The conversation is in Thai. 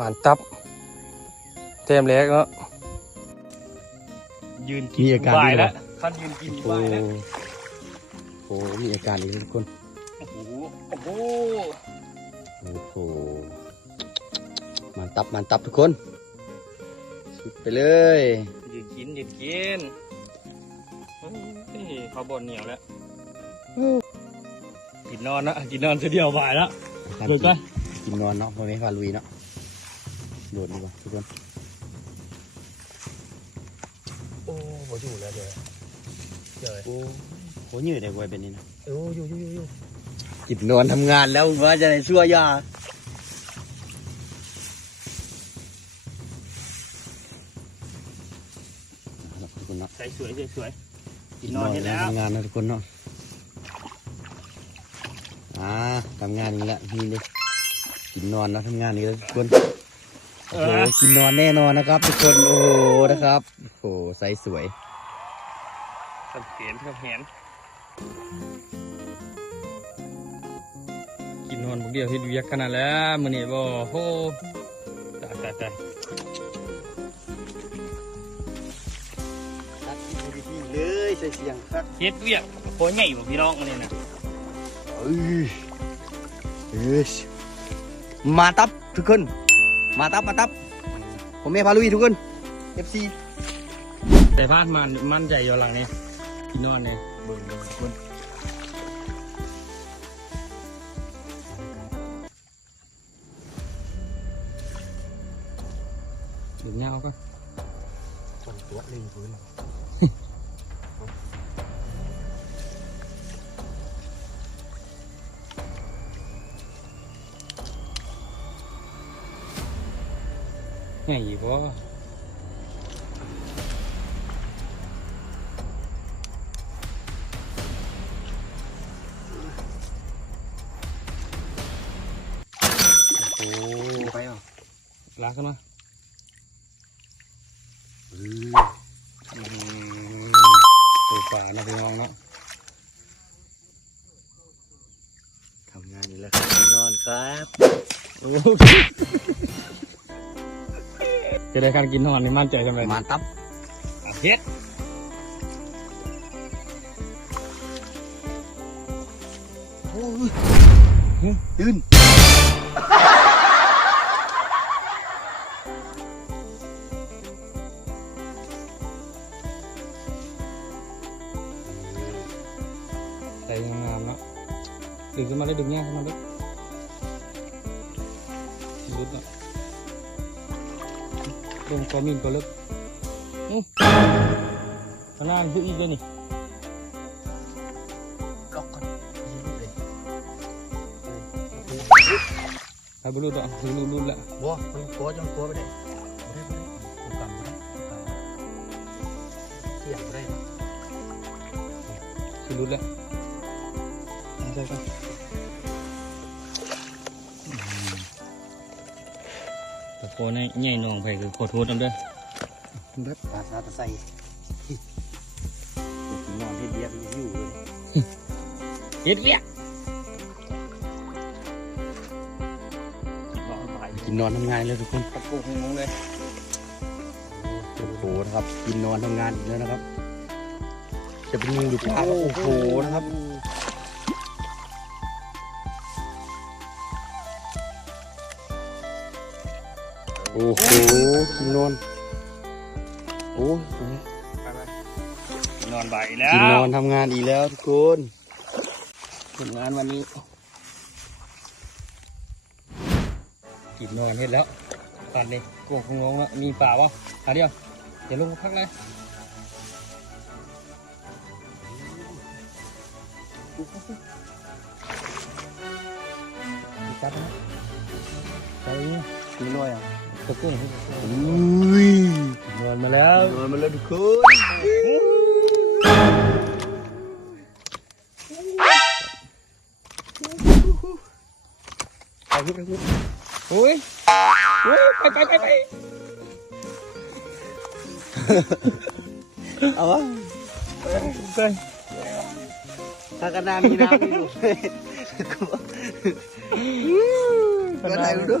หวานตับเต็มเล็กเนาะยืนกินบ่ายแล้วท่านยืนกินบ่ายแล้วโอ้มีอาการอีกทุกคนโอ้โหโอ้โหโอ้โหมันตับทุกคนสุดไปเลยยืนกินเขาบ่นเหนียวแล้วกินนอนนะกินนอนเดียวบ่ายแล้วโดดไปกินนอนเนาะวันนี้พาลุยเนาะโดดดีกว่าทุกคนโอ้โหอยู่แล้วเดี๋ยวโอ้โหยืดได้ไวเป็นนี่นะอยู่กินนอนทำงานแล้วว่าจะได้ชั่วยาทุกคนเนาะใส่สวยกินนอนแล้วทำงานนะทุกคนเนาะทำงานอีกแล้วนี่เลยกินนอนนะทำงานอีกแล้วทุกคนโอ้โหกินนอนแน่นอนนะครับทุกคนโอ้โหนะครับโอ้โหใสสวยขับเห็นกินนอนพวกเดียวที่ดูยักขนาดแล้วมือนี่บ่โหตายเลยใส่เสียงครับเฮ็ดเวียกโคใหญ่กว่าพี่น้องมันนี่นะมาตับทุกคนมาตับผมไม่พาลุยทุกคน FC แต่พาดมันใจอยู่หลังนี้กินนอนเนี่ยเบิ่งทุกคนเดี๋ยวเงาก็คนตัวเล่นพื้นไงบ่ โอ้ไปอ่ะลากกันมาตัวป่านะพี่น้องเนาะทำงานนี่แหละครับนอนครับจะได้การกินนอนนี่มั่นใจทำไมมาตับเฮ็ดตื่นใส่งามๆเนาะดึงขึ้นมาได้ดึงแง่ขึ้นมาได้ลุดเนาะลงคอมินก็เลิกขนาดยุอีกเลยนี่ล็อกก่อนไอ้บลูดอ่ะลุดละบัวมันกลัวจังกลัวไปได้กำเสียงไปได้คือลุดละใช่ครับตะโกนให้ใหญ่น้องไปคือขอโทษกันด้วยเบิดตาใส่กินนอนเฮ็ดเบียร์อยู่เลยเฮ็ดเวียกกินนอนทำงานเลยทุกคนตะโกนงงเลยโอ้โหนะครับกินนอนทำงานอีกแล้วนะครับจะเป็นงูหรือปลาโอ้โหนะครับโอ้โหกินนอนโอ้นอนบ่ายแล้วกินนอนทำงานอีกแล้วทุกคนผลงานวันนี้กินนอนเฮ็ดแล้วตัดเลยกวงงงอ่ะมีป่าป่ะหาเดียวเดี๋ยวลงพักเลยจับนะใส่กินน้อยอ่ะตะกุ้งอุ้ยนอนมาแล้วทุกคนไปโอ้ยไปเอาวะไปถ้ากระดานมีน้ำอยู่ก็ได้ดู